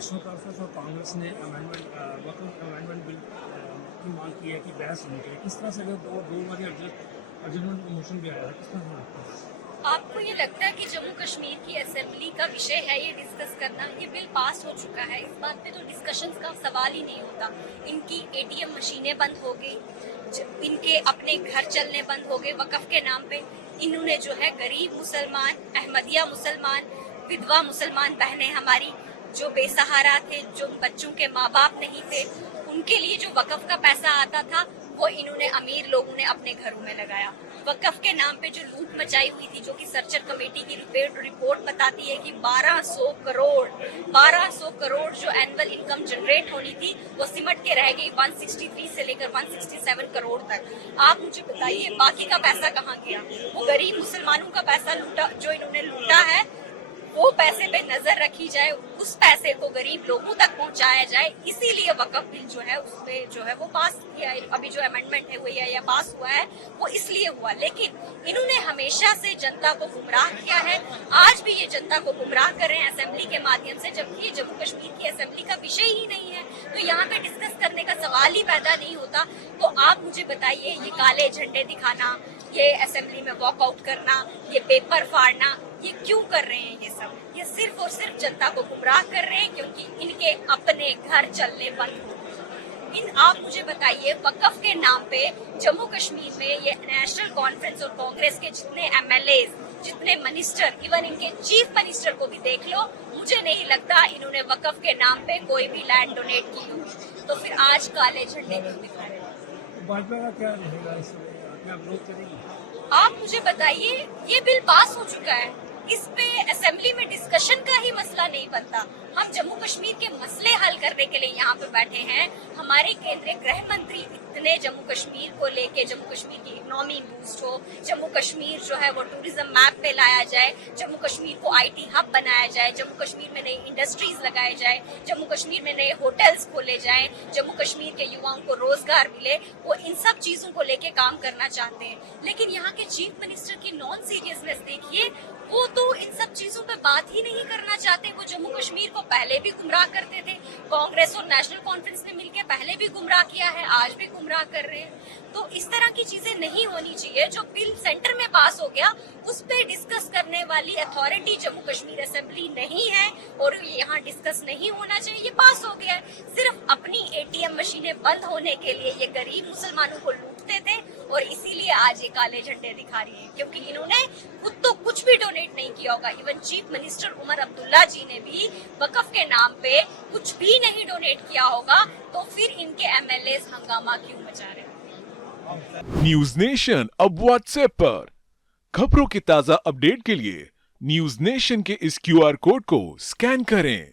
National conference اور کانگریس نے وقف امینڈمنٹ بل کی مانگ کی ہے کہ بحث ہونی چاہیے. کس طرح سے اگر دو بار ارجنٹ موشن بھی آیا ہے, کس طرح سے لگتا ہے؟ آپ کو یہ لگتا ہے کہ جموں کشمیر کی اسمبلی کا وشے ہے یہ ڈسکس کرنا؟ یہ بل پاس ہو چکا ہے, اس بات پہ تو ڈسکشنز کا سوال ہی نہیں ہوتا. ان کی ATM مشینیں بند ہو گئی, ان کے اپنے گھر چلنے بند ہو گئے وقف کے نام پہ. انہوں نے جو ہے غریب مسلمان, احمدیہ مسلمان, ودھوا مسلمان بہنیں ہماری جو بے سہارا تھے, جو بچوں کے ماں باپ نہیں تھے, ان کے لیے جو وقف کا پیسہ آتا تھا وہ انہوں نے امیر لوگوں نے اپنے گھروں میں لگایا. وقف کے نام پہ جو لوٹ مچائی ہوئی تھی, جو کہ سرچر کمیٹی کی رپورٹ بتاتی ہے کہ 1200 کروڑ جو اینول انکم جنریٹ ہونی تھی وہ سمٹ کے رہ گئی 163 سے لے کر 167 کروڑ تک. آپ مجھے بتائیے باقی کا پیسہ کہاں گیا؟ وہ غریب مسلمانوں کا پیسہ لوٹا, جو انہوں نے لوٹا ہے وہ پیسے پہ نظر رکھی جائے, اس پیسے کو غریب لوگوں تک پہنچایا جائے. اسی لیے وقف بل جو ہے اس پہ جو ہے وہ پاس کیا ہے. ابھی جو امینڈمنٹ ہے وہ یا پاس ہوا ہے وہ اس لیے ہوا, لیکن انہوں نے ہمیشہ سے جنتا کو گمراہ کیا ہے. آج بھی یہ جنتا کو گمراہ کر رہے ہیں اسمبلی کے مادھیم سے, جبکہ یہ جموں کشمیر کی اسمبلی کا وشے ہی نہیں ہے. تو یہاں پہ ڈسکس کرنے کا سوال ہی پیدا نہیں ہوتا. تو آپ مجھے بتائیے, یہ کالے جھنڈے دکھانا, یہ اسمبلی میں واک آؤٹ کرنا, یہ پیپر پھاڑنا, یہ کیوں کر رہے ہیں؟ یہ سب یہ صرف اور صرف جنتا کو گمراہ کر رہے ہیں کیونکہ ان کے اپنے گھر چلنے بند ہو. آپ مجھے بتائیے, وقف کے نام پہ جموں کشمیر میں یہ نیشنل کانفرنس اور کانگریس کے جتنے MLAs, جتنے منسٹر, ایون ان کے چیف منسٹر کو بھی دیکھ لو, مجھے نہیں لگتا انہوں نے وقف کے نام پہ کوئی بھی لینڈ ڈونیٹ کی ہوگی. تو پھر آج کالے جھنڈے کیوں دکھا رہے ہیں؟ بھاجپا کا کیا رہے گا اس میں, کیا وروਧ کرے گی؟ آپ مجھے بتائیے, یہ بل پاس ہو چکا ہے, اس پہ اسمبلی میں ڈسکشن کا ہی مسئلہ نہیں بنتا. ہم جموں کشمیر کے مسئلے حل کرنے کے لیے یہاں پہ بیٹھے ہیں. ہمارے کیندری گرہ منتری اتنے جموں کشمیر کو لے کے, جموں کشمیر کی اکنامی بوسٹ ہو, جموں کشمیر جو ہے وہ ٹوریزم میپ پہ لایا جائے, جموں کشمیر کو IT ہب بنایا جائے, جموں کشمیر میں نئی انڈسٹریز لگائے جائے, جموں کشمیر میں نئے ہوٹلز کھولے جائیں, جموں کشمیر کے یواؤں کو روزگار ملے. وہ ان سب چیزوں کو لے کے کام کرنا چاہتے ہیں, لیکن یہاں کے چیف منسٹر کی نان سیریسنس دیکھیے, وہ تو ان سب چیزوں پہ بات ہی نہیں کرنا چاہتے. وہ جموں کشمیر کو پہلے بھی گمراہ کرتے تھے, کانگریس اور نیشنل کانفرنس نے مل کے پہلے بھی گمراہ کیا ہے, آج بھی گمراہ کر رہے ہیں. تو اس طرح کی چیزیں نہیں ہونی چاہیے. جو بل سینٹر میں پاس ہو گیا اس پہ ڈسکس کرنے والی اتھارٹی جموں کشمیر اسمبلی نہیں ہے, اور یہاں ڈسکس نہیں ہونا چاہیے. یہ پاس ہو گیا ہے صرف اپنی ATM مشینیں بند ہونے کے لیے. یہ غریب مسلمانوں کو لوٹتے تھے اور اسی لیے آج یہ کالے جھنڈے دکھا رہی ہیں, کیونکہ انہوں نے خود تو کچھ بھی ڈونیٹ نہیں کیا ہوگا. Even chief minister Omar Abdullah جی نے بھی وقف کے نام پہ کچھ بھی نہیں ڈونیٹ کیا ہوگا, تو پھر ان کے MLAs ہنگامہ کیوں مچا رہے ہیں؟ نیوز نیشن اب واٹس ایپ پر خبروں کی تازہ اپڈیٹ کے لیے نیوز نیشن کے اس QR کوڈ کو سکین کریں.